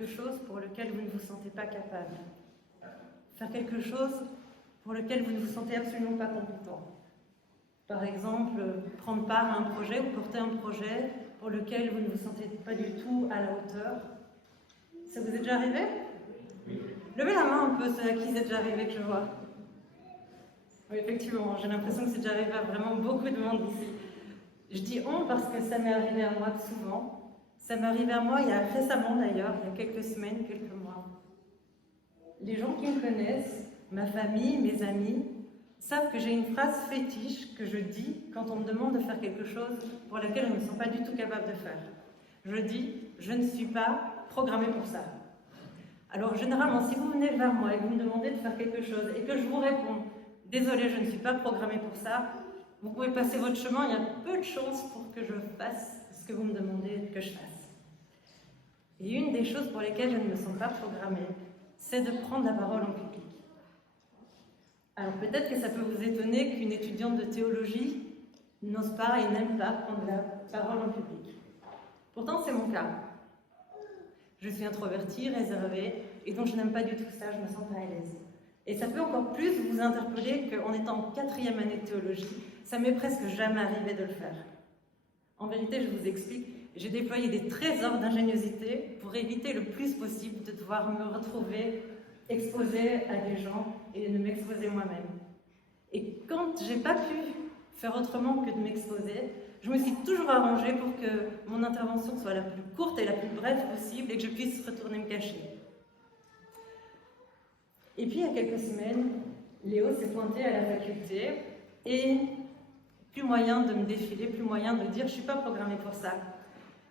quelque chose pour lequel vous ne vous sentez pas capable. Faire quelque chose pour lequel vous ne vous sentez absolument pas compétent. Par exemple, prendre part à un projet ou porter un projet pour lequel vous ne vous sentez pas du tout à la hauteur. Ça vous est déjà arrivé? Levez la main un peu, ceux à qui c'est déjà arrivé que je vois. Oui, effectivement, j'ai l'impression que c'est déjà arrivé à vraiment beaucoup de monde ici. Je dis on parce que ça m'est arrivé à moi souvent. Ça m'est arrivé à moi il y a récemment d'ailleurs, il y a quelques semaines, quelques mois. Les gens qui me connaissent, ma famille, mes amis, savent que j'ai une phrase fétiche que je dis quand on me demande de faire quelque chose pour laquelle je ne me sens pas du tout capable de faire. Je dis « je ne suis pas programmée pour ça ». Alors généralement, si vous venez vers moi et que vous me demandez de faire quelque chose et que je vous réponds « désolé, je ne suis pas programmée pour ça », vous pouvez passer votre chemin, il y a peu de chances pour que je fasse ce que vous me demandez que je fasse. Et une des choses pour lesquelles je ne me sens pas programmée, c'est de prendre la parole en public. Alors peut-être que ça peut vous étonner qu'une étudiante de théologie n'ose pas et n'aime pas prendre la parole en public. Pourtant, c'est mon cas. Je suis introvertie, réservée, et donc je n'aime pas du tout ça, je ne me sens pas à l'aise. Et ça peut encore plus vous interpeller qu'en étant en 4e année de théologie, ça m'est presque jamais arrivé de le faire. En vérité, je vous explique, j'ai déployé des trésors d'ingéniosité pour éviter le plus possible de devoir me retrouver exposée à des gens et de m'exposer moi-même. Et quand j'ai pas pu faire autrement que de m'exposer, je me suis toujours arrangée pour que mon intervention soit la plus courte et la plus brève possible et que je puisse retourner me cacher. Et puis, il y a quelques semaines, Léo s'est pointé à la faculté et plus moyen de me défiler, plus moyen de dire « je ne suis pas programmée pour ça ».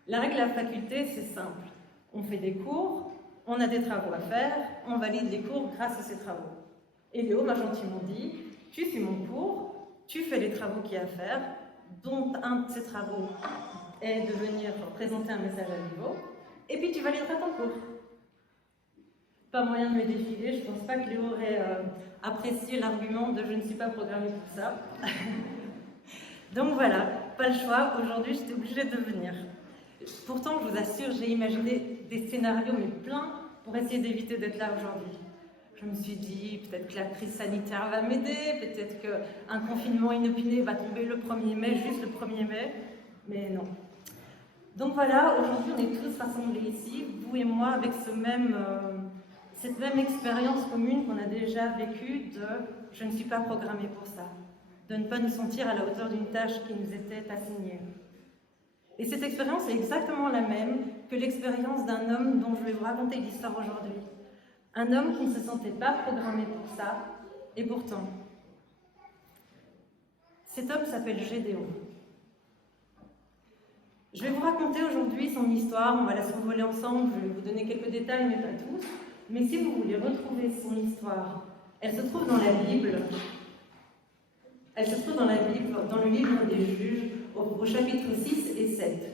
La règle de la faculté, c'est simple. On fait des cours, on a des travaux à faire, on valide les cours grâce à ces travaux. Et Léo m'a gentiment dit « tu suis mon cours, tu fais les travaux qu'il y a à faire, dont un de ces travaux est de venir présenter un message à niveau, et puis tu valideras ton cours ». Pas moyen de me défiler, je ne pense pas que Léo aurait apprécié l'argument de « je ne suis pas programmée pour ça ». Donc voilà, pas le choix, aujourd'hui j'étais obligée de venir. Pourtant, je vous assure, j'ai imaginé des scénarios, mais plein, pour essayer d'éviter d'être là aujourd'hui. Je me suis dit, peut-être que la crise sanitaire va m'aider, peut-être qu'un confinement inopiné va tomber le 1er mai, juste le 1er mai, mais non. Donc voilà, aujourd'hui on est tous rassemblés ici, vous et moi, avec cette même expérience commune qu'on a déjà vécue de « je ne suis pas programmée pour ça », de ne pas nous sentir à la hauteur d'une tâche qui nous était assignée. Et cette expérience est exactement la même que l'expérience d'un homme dont je vais vous raconter l'histoire aujourd'hui. Un homme qui ne se sentait pas programmé pour ça, et pourtant. Cet homme s'appelle Gédéon. Je vais vous raconter aujourd'hui son histoire, on va la survoler ensemble, je vais vous donner quelques détails, mais pas tous. Mais si vous voulez retrouver son histoire, elle se trouve dans la Bible. Elle se trouve dans la Bible, dans le livre des Juges, au chapitre 6 et 7.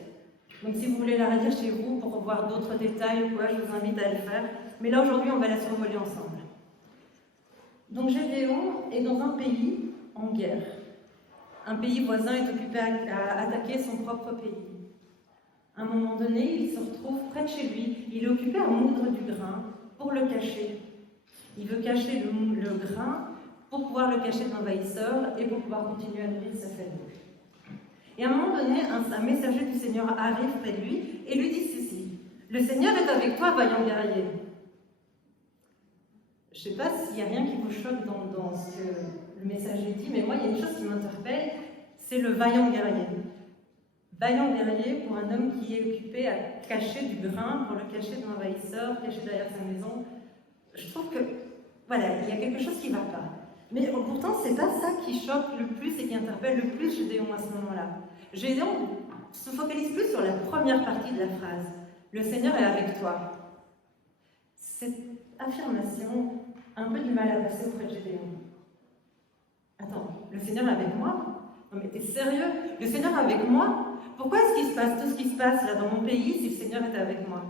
Donc si vous voulez la relire chez vous pour voir d'autres détails ou quoi, je vous invite à le faire. Mais là aujourd'hui, on va la survoler ensemble. Donc Gédéon est dans un pays en guerre. Un pays voisin est occupé à attaquer son propre pays. À un moment donné, il se retrouve près de chez lui. Il est occupé à moudre du grain pour le cacher. Il veut cacher le grain pour pouvoir le cacher de l'envahisseur et pour pouvoir continuer à nourrir sa famille. Et à un moment donné, un messager du Seigneur arrive près de lui et lui dit ceci: « Le Seigneur est avec toi, vaillant guerrier. » Je ne sais pas s'il n'y a rien qui vous choque dans ce que le messager dit, mais moi, il y a une chose qui m'interpelle, c'est le vaillant guerrier. Vaillant guerrier pour un homme qui est occupé à cacher du grain, pour le cacher de l'envahisseur, cacher derrière sa maison. Je trouve que, voilà, il y a quelque chose qui ne va pas. Mais pourtant, ce n'est pas ça qui choque le plus et qui interpelle le plus Gédéon à ce moment-là. Gédéon se focalise plus sur la première partie de la phrase. « Le Seigneur est avec toi ». Cette affirmation a un peu du mal à passer auprès de Gédéon. Attends, le Seigneur est avec moi? Non mais t'es sérieux? Le Seigneur est avec moi? Pourquoi est-ce qu'il se passe tout ce qui se passe là dans mon pays si le Seigneur était avec moi?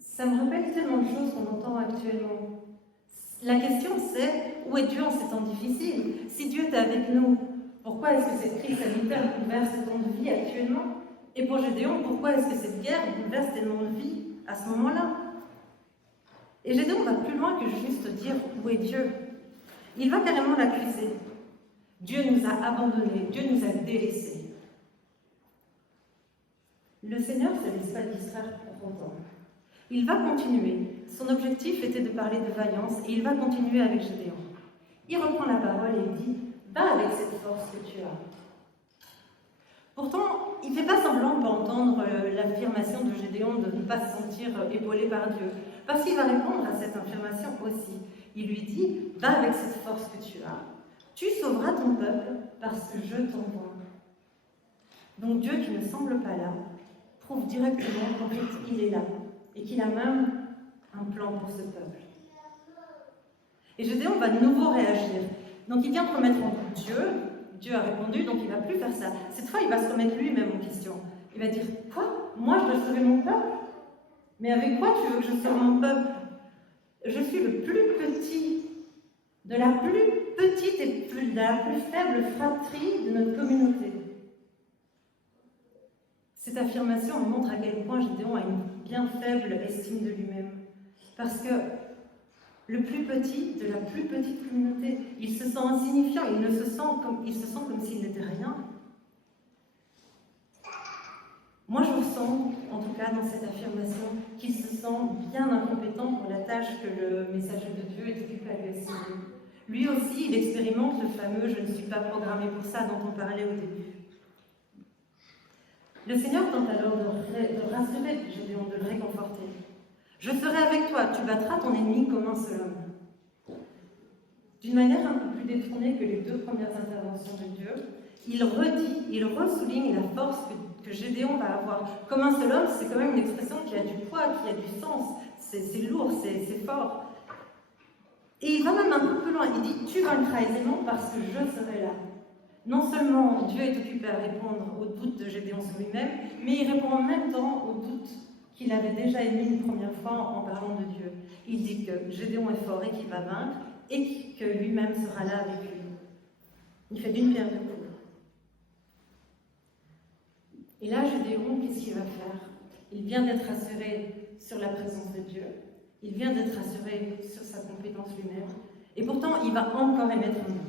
Ça me rappelle tellement de choses qu'on entend actuellement. La question c'est, où est Dieu en ces temps difficiles? Si Dieu est avec nous, pourquoi est-ce que cette crise sanitaire bouleverse tant de vies actuellement? Et pour Gédéon, pourquoi est-ce que cette guerre bouleverse tellement de vies à ce moment-là. Et Gédéon va plus loin que juste dire où est Dieu. Il va carrément l'accuser. Dieu nous a abandonnés, Dieu nous a délaissés. Le Seigneur ne se laisse pas distraire pour autant. Il va continuer. Son objectif était de parler de vaillance et il va continuer avec Gédéon. Il reprend la parole et il dit « Va avec cette force que tu as ». Pourtant, il ne fait pas semblant de pas entendre l'affirmation de Gédéon de ne pas se sentir épaulé par Dieu, parce qu'il va répondre à cette affirmation aussi. Il lui dit « Va avec cette force que tu sauveras ton peuple parce que je t'envoie ». Donc Dieu qui ne semble pas là, prouve directement qu'en fait il est là, et qu'il a même un plan pour ce peuple. Et Gédéon va de nouveau réagir. Donc il vient de remettre en doute Dieu. Dieu a répondu, donc il ne va plus faire ça. Cette fois, il va se remettre lui-même en question. Il va dire, quoi? Moi, je dois sauver mon peuple? Mais avec quoi tu veux que je sauve mon peuple? Je suis le plus petit, de la plus petite et de la plus faible fratrie de notre communauté. Cette affirmation montre à quel point Gédéon a une bien faible estime de lui-même. Parce que le plus petit de la plus petite communauté, il se sent insignifiant, il se sent comme s'il n'était rien. Moi, je ressens, en tout cas dans cette affirmation, qu'il se sent bien incompétent pour la tâche que le messager de Dieu est occupé à lui assigner. Lui aussi, il expérimente le fameux « je ne suis pas programmé pour ça » dont on parlait au début. Le Seigneur tente alors de rassurer Gédéon, de le réconforter. « Je serai avec toi, tu battras ton ennemi comme un seul homme. » D'une manière un peu plus détournée que les deux premières interventions de Dieu, il ressouligne la force que Gédéon va avoir. Comme un seul homme, c'est quand même une expression qui a du poids, qui a du sens, c'est lourd, c'est fort. Et il va même un peu plus loin, il dit « tu vaincras aisément parce que je serai là ». Non seulement Dieu est occupé à répondre aux doutes de Gédéon sur lui-même, mais il répond en même temps aux doutes qu'il avait déjà émis une première fois en parlant de Dieu. Il dit que Gédéon est fort et qu'il va vaincre, et que lui-même sera là avec lui. Il fait d'une pierre deux coups. Et là, Gédéon, qu'est-ce qu'il va faire? Il vient d'être rassuré sur la présence de Dieu, il vient d'être rassuré sur sa compétence lui-même, et pourtant, il va encore émettre un doute.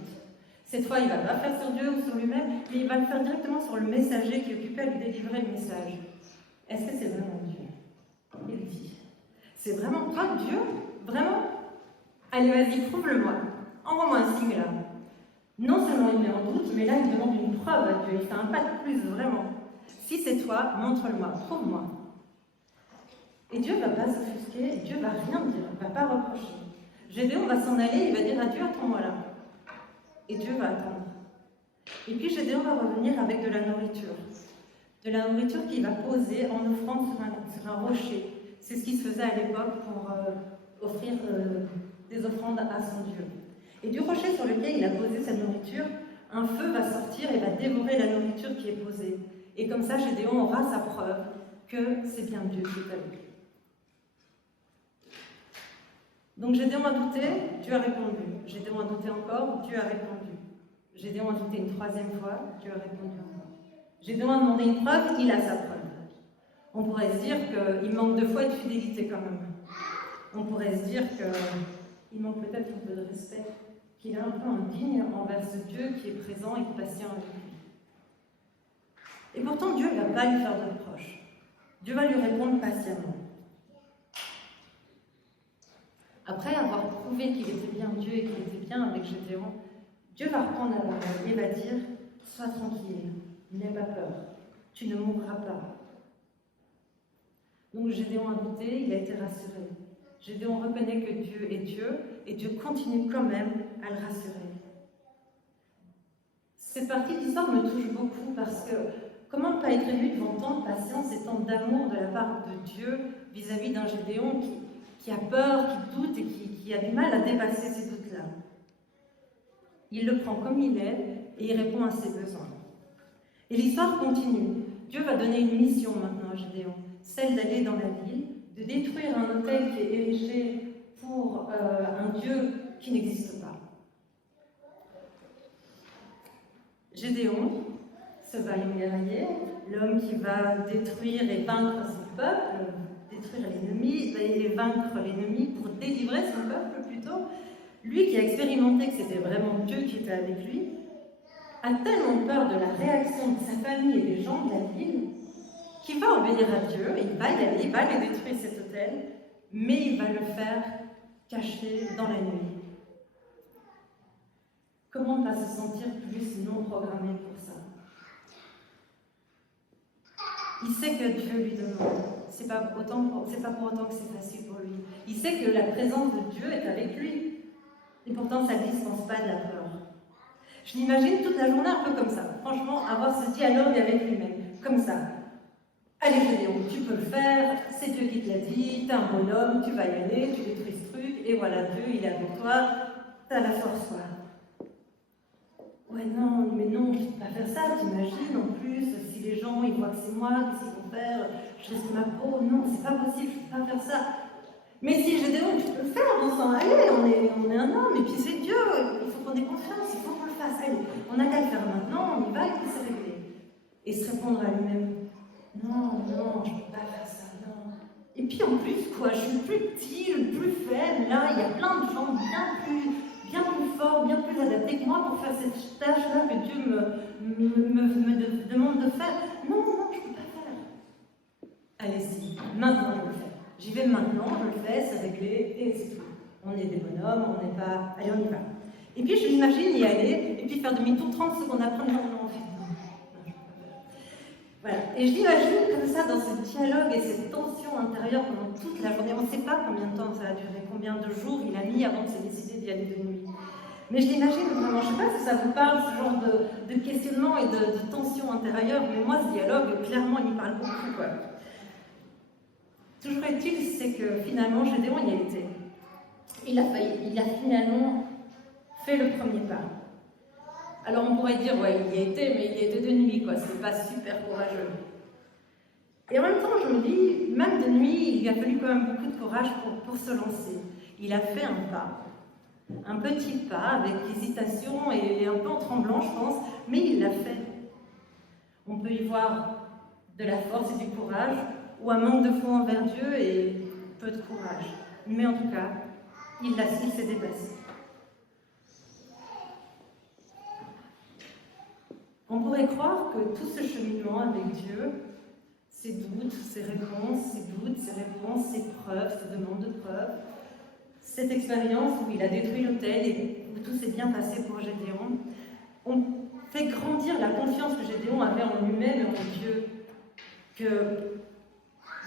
Cette fois, il ne va pas faire sur Dieu ou sur lui-même, mais il va le faire directement sur le messager qui est occupé à lui délivrer le message. Est-ce que c'est vraiment Dieu? Il dit. C'est vraiment toi, Dieu? Vraiment? Allez, vas-y, prouve-le-moi. Envoie-moi un signe là. Non seulement il met en doute, mais là, il demande une preuve à Dieu. Il fait un pas de plus, vraiment. Si c'est toi, montre-le-moi, prouve-moi. Et Dieu ne va pas s'offusquer, Dieu ne va rien dire, il ne va pas reprocher. Gédéon va s'en aller, il va dire à Dieu, attends-moi là. Et Dieu va attendre. Et puis Gédéon va revenir avec de la nourriture. De la nourriture qu'il va poser en offrant sur un rocher. C'est ce qui se faisait à l'époque pour offrir des offrandes à son Dieu. Et du rocher sur lequel il a posé sa nourriture, un feu va sortir et va dévorer la nourriture qui est posée. Et comme ça, Gédéon aura sa preuve que c'est bien Dieu qui est avec lui. Donc Gédéon a douté, Dieu a répondu. Gédéon a douté encore, Dieu a répondu. Gédéon a douté une troisième fois, Dieu a répondu encore. Gédéon a demandé une preuve, il a sa preuve. On pourrait se dire qu'il manque de foi et de fidélité quand même. On pourrait se dire qu'il manque peut-être un peu de respect, qu'il est un peu indigne envers ce Dieu qui est présent et patient avec lui. Et pourtant, Dieu ne va pas lui faire de reproche. Dieu va lui répondre patiemment. Après avoir prouvé qu'il était bien Dieu et qu'il était bien avec Gédéon, Dieu va reprendre la parole et va dire « Sois tranquille, n'aie pas peur, tu ne mourras pas. » Donc Gédéon a douté, il a été rassuré. Gédéon reconnaît que Dieu est Dieu et Dieu continue quand même à le rassurer. Cette partie de l'histoire me touche beaucoup parce que comment ne pas être ému devant tant de patience et tant d'amour de la part de Dieu vis-à-vis d'un Gédéon qui a peur, qui doute et qui a du mal à dépasser ces doutes-là. Il le prend comme il est et il répond à ses besoins. Et l'histoire continue. Dieu va donner une mission maintenant à Gédéon, celle d'aller dans la ville, de détruire un autel qui est érigé pour un Dieu qui n'existe pas. Gédéon, ce vaillant guerrier, l'homme qui va détruire et vaincre son peuple, détruire l'ennemi, et vaincre l'ennemi, pour délivrer son peuple plutôt, lui qui a expérimenté que c'était vraiment Dieu qui était avec lui, a tellement peur de la réaction de sa famille et des gens de la ville, qu'il va obéir à Dieu, il va y aller, il va aller détruire cet autel, mais il va le faire caché dans la nuit. Comment ne pas se sentir plus non programmé pour ça? Il sait que Dieu lui demande. C'est pas pour autant que c'est facile pour lui. Il sait que la présence de Dieu est avec lui. Et pourtant, ça ne dispense pas de la peur. Je l'imagine toute la journée un peu comme ça. Franchement, avoir ce dialogue avec lui-même. Comme ça. Allez, Gédéon, tu peux le faire. C'est Dieu qui te l'a dit. T'es un bonhomme, tu vas y aller, tu détruis ce truc. Et voilà, Dieu, il est avec toi. T'as la force, quoi. Ouais, non, mais non, je ne peux pas faire ça, t'imagines, en plus, si les gens, ils voient que c'est moi, qu'est-ce qu'ils vont faire? Je risque ma peau, non, c'est pas possible, je ne peux pas faire ça. Mais si Gédéon, tu peux le faire, bon sang, allez, on est un homme, et puis c'est Dieu, il faut qu'on ait confiance, il faut qu'on le fasse, allez, on n'a qu'à le faire maintenant, on y va, et puis c'est réglé. Et se répondre à lui-même, non, je ne peux pas faire ça, non. Et puis en plus, quoi, je suis le plus petit, le plus faible, là, il y a plein de gens bien plus fort, bien plus adapté que moi pour faire cette tâche-là que Dieu me demande de faire. Non, je ne peux pas faire. Allez, si, maintenant je le fais. J'y vais maintenant, je le fais, c'est réglé, et c'est tout. On est des bonhommes, on n'est pas... Allez, on y va. Et puis je m'imagine y aller, et puis faire demi-tour 30 secondes après, non, je peux pas faire. Voilà. Et je l'imagine comme ça, dans ce dialogue et cette tension intérieure pendant toute la journée. On ne sait pas combien de temps ça a duré, combien de jours il a mis avant de se décider d'y aller de nuit. Mais je l'imagine vraiment, je ne sais pas si ça vous parle, ce genre de questionnement et de tension intérieure, mais moi, ce dialogue, clairement, il me parle beaucoup, quoi. Toujours est-il, c'est que finalement, Gédéon y a été. Il a finalement fait le premier pas. Alors on pourrait dire, ouais, il y a été, mais il y a été de nuit, quoi, c'est pas super courageux. Et en même temps, je me dis, même de nuit, il a fallu quand même beaucoup de courage pour se lancer. Il a fait un pas. Un petit pas avec hésitation et un peu en tremblant, je pense, mais il l'a fait. On peut y voir de la force et du courage, ou un manque de foi envers Dieu et peu de courage. Mais en tout cas, il s'est dépassé. On pourrait croire que tout ce cheminement avec Dieu, ses doutes, ses réponses, ses doutes, ses réponses, ses preuves, ses demandes de preuves, cette expérience où il a détruit l'autel et où tout s'est bien passé pour Gédéon, on fait grandir la confiance que Gédéon avait en lui-même et en Dieu. Que,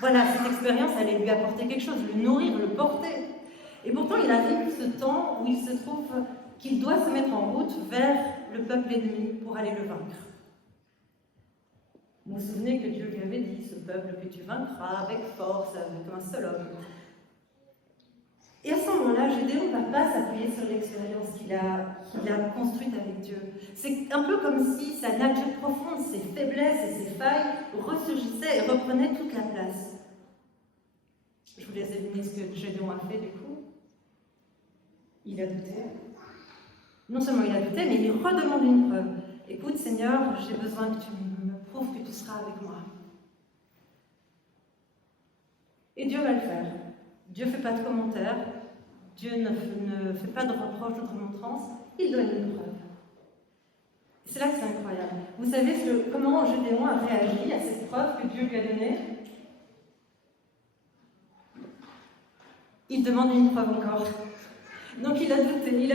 voilà, cette expérience allait lui apporter quelque chose, le nourrir, le porter. Et pourtant, il arrive ce temps où il se trouve qu'il doit se mettre en route vers le peuple ennemi pour aller le vaincre. Vous vous souvenez que Dieu lui avait dit, ce peuple que tu vaincras avec force, avec un seul homme. Et à ce moment-là, Gédéon ne va pas s'appuyer sur l'expérience qu'il a construite avec Dieu. C'est un peu comme si sa nature profonde, ses faiblesses et ses failles ressurgissaient et reprenaient toute la place. Je vous laisse deviner ce que Gédéon a fait du coup. Il a douté. Non seulement il a douté, mais il redemande une preuve. Écoute Seigneur, j'ai besoin que tu me prouves que tu seras avec moi. Et Dieu va le faire. Dieu ne fait pas de commentaires, Dieu ne fait pas de reproches, de remontrances, il donne une preuve. C'est là que c'est incroyable. Vous savez comment Gédéon a réagi à cette preuve que Dieu lui a donnée? Il demande une preuve encore. Donc il a douté. Dieu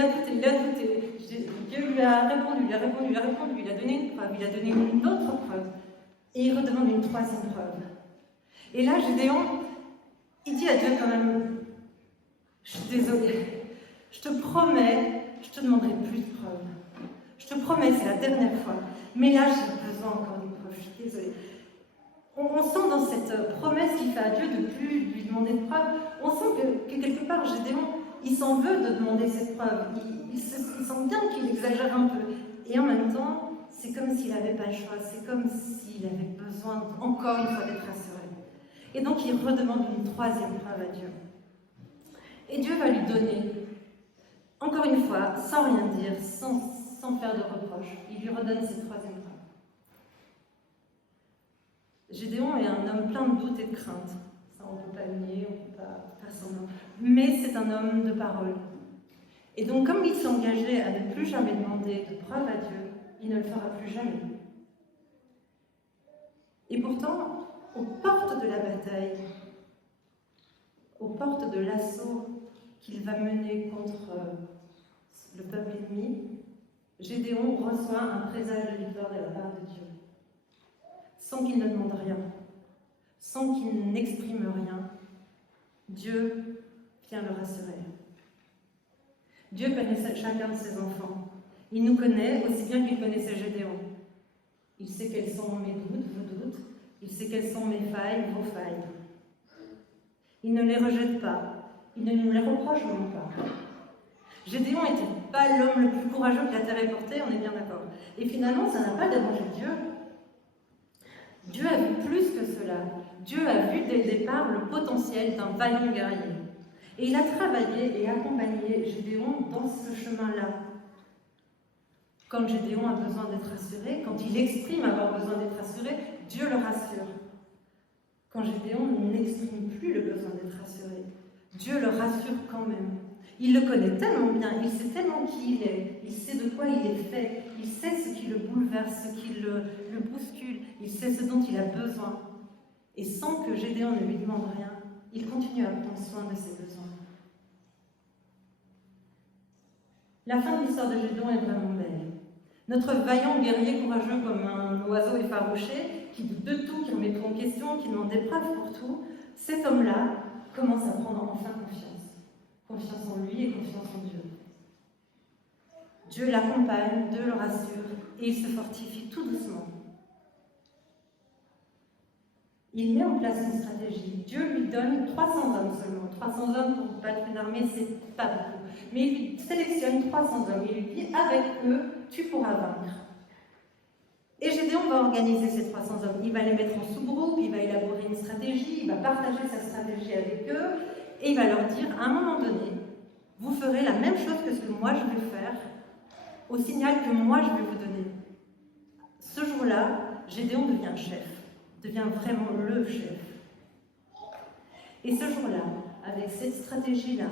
lui a répondu, il a donné une preuve, il a donné une autre preuve. Et il redemande une troisième preuve. Et là, Gédéon, il dit à Dieu quand même, je suis désolée, je te promets, je te demanderai plus de preuves. Je te promets, c'est la dernière fois. Mais là, j'ai besoin encore d'une preuve, je suis désolée. On sent dans cette promesse qu'il fait à Dieu de ne plus lui demander de preuves, on sent que quelque part, Gédéon, il s'en veut de demander cette preuve. Il sent bien qu'il exagère un peu. Et en même temps, c'est comme s'il n'avait pas le choix. C'est comme s'il avait besoin, encore une fois, d'être rassuré. Et donc, il redemande une troisième preuve à Dieu. Et Dieu va lui donner, encore une fois, sans rien dire, sans faire de reproche, il lui redonne cette troisième preuve. Gédéon est un homme plein de doutes et de craintes. Ça, on ne peut pas nier, on ne peut pas faire semblant. Mais c'est un homme de parole. Et donc, comme il s'est engagé à ne plus jamais demander de preuves à Dieu, il ne le fera plus jamais. Et pourtant, aux portes de la bataille, aux portes de l'assaut qu'il va mener contre le peuple ennemi, Gédéon reçoit un présage de victoire de la part de Dieu, sans qu'il ne demande rien, sans qu'il n'exprime rien. Dieu vient le rassurer. Dieu connaît chacun de ses enfants. Il nous connaît aussi bien qu'il connaissait Gédéon. Il sait quels sont mes doutes, vos doutes. Il sait quelles sont mes failles, vos failles. Il ne les rejette pas. Il ne nous les reproche même pas. Gédéon n'était pas l'homme le plus courageux que la terre ait porté, on est bien d'accord. Et finalement, ça n'a pas dérangé Dieu. Dieu a vu plus que cela. Dieu a vu dès le départ le potentiel d'un vaillant guerrier. Et il a travaillé et accompagné Gédéon dans ce chemin-là. Quand Gédéon a besoin d'être rassuré, quand il exprime avoir besoin d'être rassuré, Dieu le rassure. Quand Gédéon n'exprime plus le besoin d'être rassuré, Dieu le rassure quand même. Il le connaît tellement bien, il sait tellement qui il est, il sait de quoi il est fait, il sait ce qui le bouleverse, ce qui le bouscule, il sait ce dont il a besoin. Et sans que Gédéon ne lui demande rien, il continue à prendre soin de ses besoins. La fin de l'histoire de Gédéon est vraiment belle. Notre vaillant guerrier courageux comme un oiseau effarouché, qui doute de tout, qui remet tout en question, qui demande des preuves pour tout, cet homme-là commence à prendre enfin confiance. Confiance en lui et confiance en Dieu. Dieu l'accompagne, Dieu le rassure, et il se fortifie tout doucement. Il met en place une stratégie. Dieu lui donne 300 hommes seulement. 300 hommes pour battre une armée, c'est pas beaucoup. Mais il lui sélectionne 300 hommes et lui dit, avec eux, tu pourras vaincre. Et Gédéon va organiser ces 300 hommes. Il va les mettre en sous-groupe, il va élaborer une stratégie, il va partager sa stratégie avec eux, et il va leur dire, à un moment donné, vous ferez la même chose que ce que moi je vais faire, au signal que moi je vais vous donner. Ce jour-là, Gédéon devient chef, devient vraiment le chef. Et ce jour-là, avec cette stratégie-là,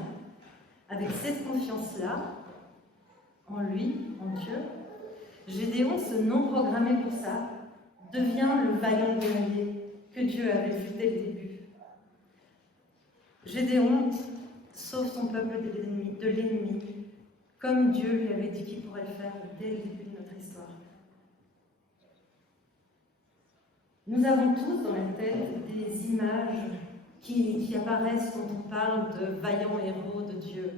avec cette confiance-là, en lui, en Dieu, Gédéon, ce non programmé pour ça, devient le vaillant guerrier que Dieu avait vu dès le début. Gédéon sauve son peuple de l'ennemi, comme Dieu lui avait dit qu'il pourrait le faire dès le début de notre histoire. Nous avons tous dans la tête des images qui apparaissent quand on parle de vaillants héros de Dieu.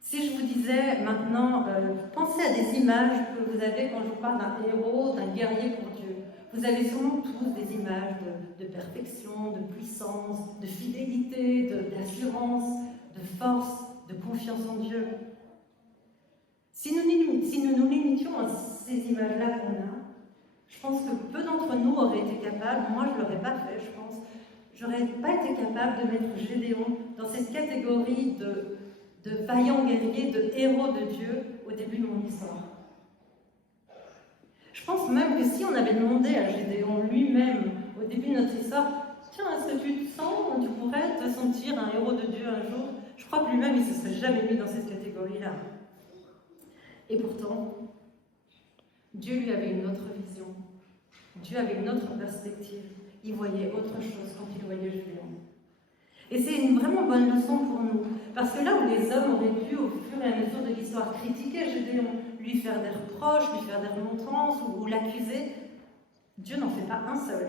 Si je vous disais maintenant, pensez à des images que vous avez quand je vous parle d'un héros, d'un guerrier pour Dieu. Vous avez sûrement tous des images de perfection, de puissance, de fidélité, d'assurance, de force, de confiance en Dieu. Si nous nous limitions à ces images-là qu'on a, je pense que peu d'entre nous auraient été capables, moi je ne l'aurais pas fait, je pense, j'aurais pas été capable de mettre Gédéon dans cette catégorie de vaillants guerriers, de héros de Dieu au début de mon histoire. Je pense même que si on avait demandé à Gédéon lui-même au début de notre histoire, tiens, est-ce que tu te sens, tu pourrais te sentir un héros de Dieu un jour, je crois que lui-même il ne se serait jamais mis dans cette catégorie-là. Et pourtant, Dieu lui avait une autre vision. Dieu avait une autre perspective. Il voyait autre chose quand il voyait Gédéon. Et c'est une vraiment bonne leçon pour nous. Parce que là où les hommes auraient pu, au fur et à mesure de l'histoire, critiquer Gédéon, lui faire des reproches, lui faire des remontrances ou l'accuser, Dieu n'en fait pas un seul.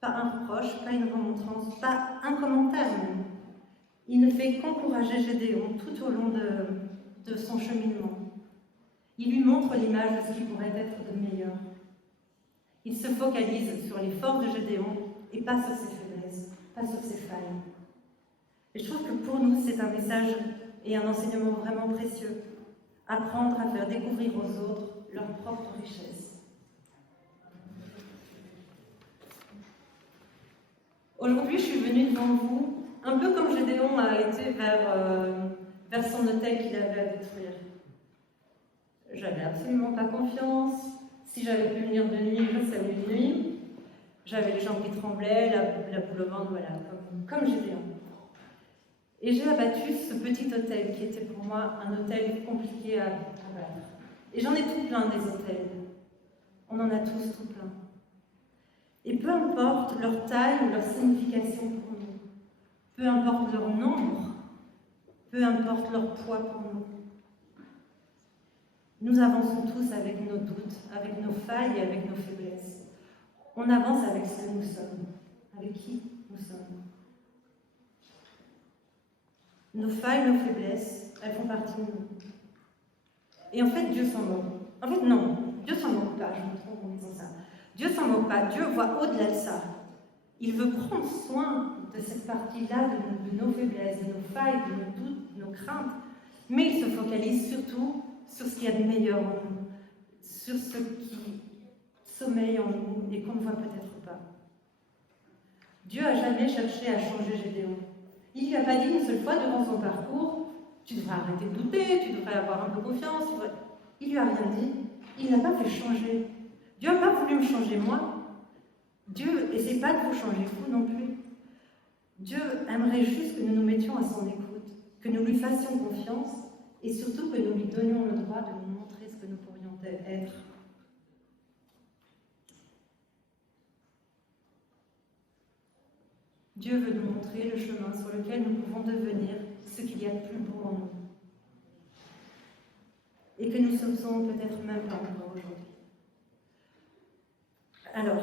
Pas un reproche, pas une remontrance, pas un commentaire même. Il ne fait qu'encourager Gédéon tout au long de son cheminement. Il lui montre l'image de ce qui pourrait être de meilleur. Il se focalise sur les forces de Gédéon et pas sur ses faiblesses, pas sur ses failles. Et je trouve que pour nous, c'est un message et un enseignement vraiment précieux. Apprendre à faire découvrir aux autres leur propre richesse. Aujourd'hui, je suis venue devant vous, un peu comme Gédéon a été vers son autel qu'il avait à détruire. J'avais absolument pas confiance. Si j'avais pu venir de nuit, je serais venue de nuit. J'avais les jambes qui tremblaient, la boule au ventre, voilà, comme Gédéon. Et j'ai abattu ce petit hôtel qui était pour moi un hôtel compliqué à abattre. Et j'en ai tout plein des hôtels. On en a tous tout plein. Et peu importe leur taille ou leur signification pour nous, peu importe leur nombre, peu importe leur poids pour nous, nous avançons tous avec nos doutes, avec nos failles et avec nos faiblesses. On avance avec ce que nous sommes, avec qui nous sommes. Nos failles, nos faiblesses, elles font partie de nous. Et en fait, Dieu s'en moque. En fait, non, Dieu s'en moque pas, je me trompe en disant ça. Dieu s'en moque pas, Dieu voit au-delà de ça. Il veut prendre soin de cette partie-là, de nos faiblesses, de nos failles, de nos doutes, de nos craintes. Mais il se focalise surtout sur ce qu'il y a de meilleur en nous, sur ce qui sommeille en nous et qu'on ne voit peut-être pas. Dieu n'a jamais cherché à changer Gédéon. Il ne lui a pas dit une seule fois durant son parcours, tu devrais arrêter de douter, tu devrais avoir un peu confiance. Il ne lui a rien dit. Il n'a pas fait changer. Dieu n'a pas voulu me changer moi. Dieu n'essaie pas de vous changer vous non plus. Dieu aimerait juste que nous nous mettions à son écoute, que nous lui fassions confiance et surtout que nous lui donnions le droit de nous montrer ce que nous pourrions être. Dieu veut nous montrer le chemin sur lequel nous pouvons devenir ce qu'il y a de plus beau en nous. Et que nous ne sommes peut-être même pas encore aujourd'hui. Alors,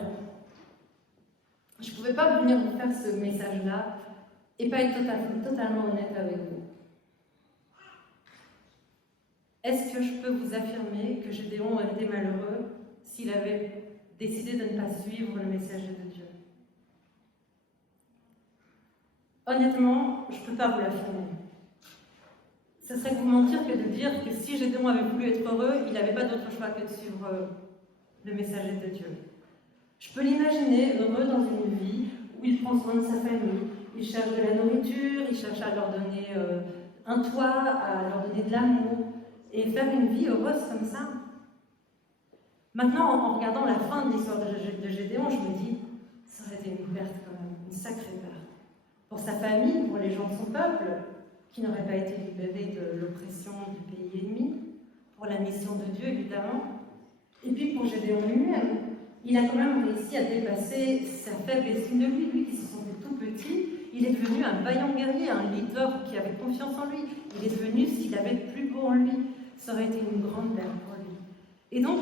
je ne pouvais pas venir vous faire ce message-là et pas être totalement honnête avec vous. Est-ce que je peux vous affirmer que Gédéon aurait été malheureux s'il avait décidé de ne pas suivre le message de Dieu? Honnêtement, je ne peux pas vous l'affirmer. Ce serait vous mentir que de dire que si Gédéon avait voulu être heureux, il n'avait pas d'autre choix que de suivre le messager de Dieu. Je peux l'imaginer heureux dans une vie où il prend soin de sa famille, il cherche de la nourriture, il cherche à leur donner un toit, à leur donner de l'amour, et faire une vie heureuse comme ça. Maintenant, en regardant la fin de l'histoire de Gédéon, je me dis, ça aurait été une perte quand même, une sacrée perte. Pour sa famille, pour les gens de son peuple, qui n'auraient pas été libérés de l'oppression du pays ennemi, pour la mission de Dieu évidemment, et puis pour Gédéon lui-même. Il a quand même réussi à dépasser sa faible estime de lui, lui qui se sentait tout petit. Il est devenu un vaillant guerrier, un leader qui avait confiance en lui. Il est devenu ce qu'il avait de plus beau en lui. Ça aurait été une grande perte pour lui. Et donc,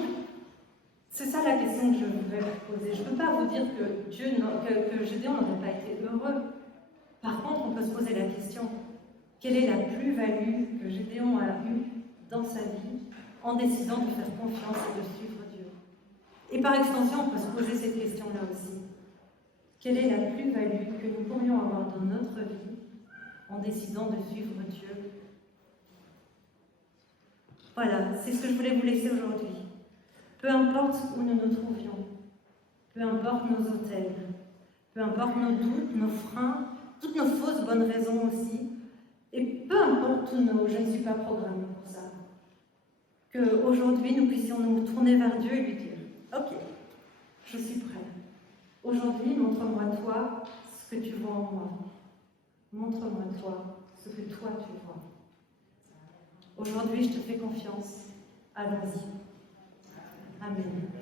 c'est ça la question que je voudrais vous poser. Je ne peux pas vous dire que Gédéon n'aurait pas été heureux. Par contre, on peut se poser la question, quelle est la plus-value que Gédéon a eue dans sa vie en décidant de faire confiance et de suivre Dieu? Et par extension, on peut se poser cette question-là aussi. Quelle est la plus-value que nous pourrions avoir dans notre vie en décidant de suivre Dieu? Voilà, c'est ce que je voulais vous laisser aujourd'hui. Peu importe où nous nous trouvions, peu importe nos hôtels, peu importe nos doutes, nos freins, toutes nos fausses bonnes raisons aussi, et peu importe tous nos « je ne suis pas programmé pour ça », qu'aujourd'hui nous puissions nous tourner vers Dieu et lui dire « Ok, je suis prêt. Aujourd'hui, montre-moi toi ce que tu vois en moi. Montre-moi toi ce que toi tu vois. Aujourd'hui, je te fais confiance. Allons-y. Amen.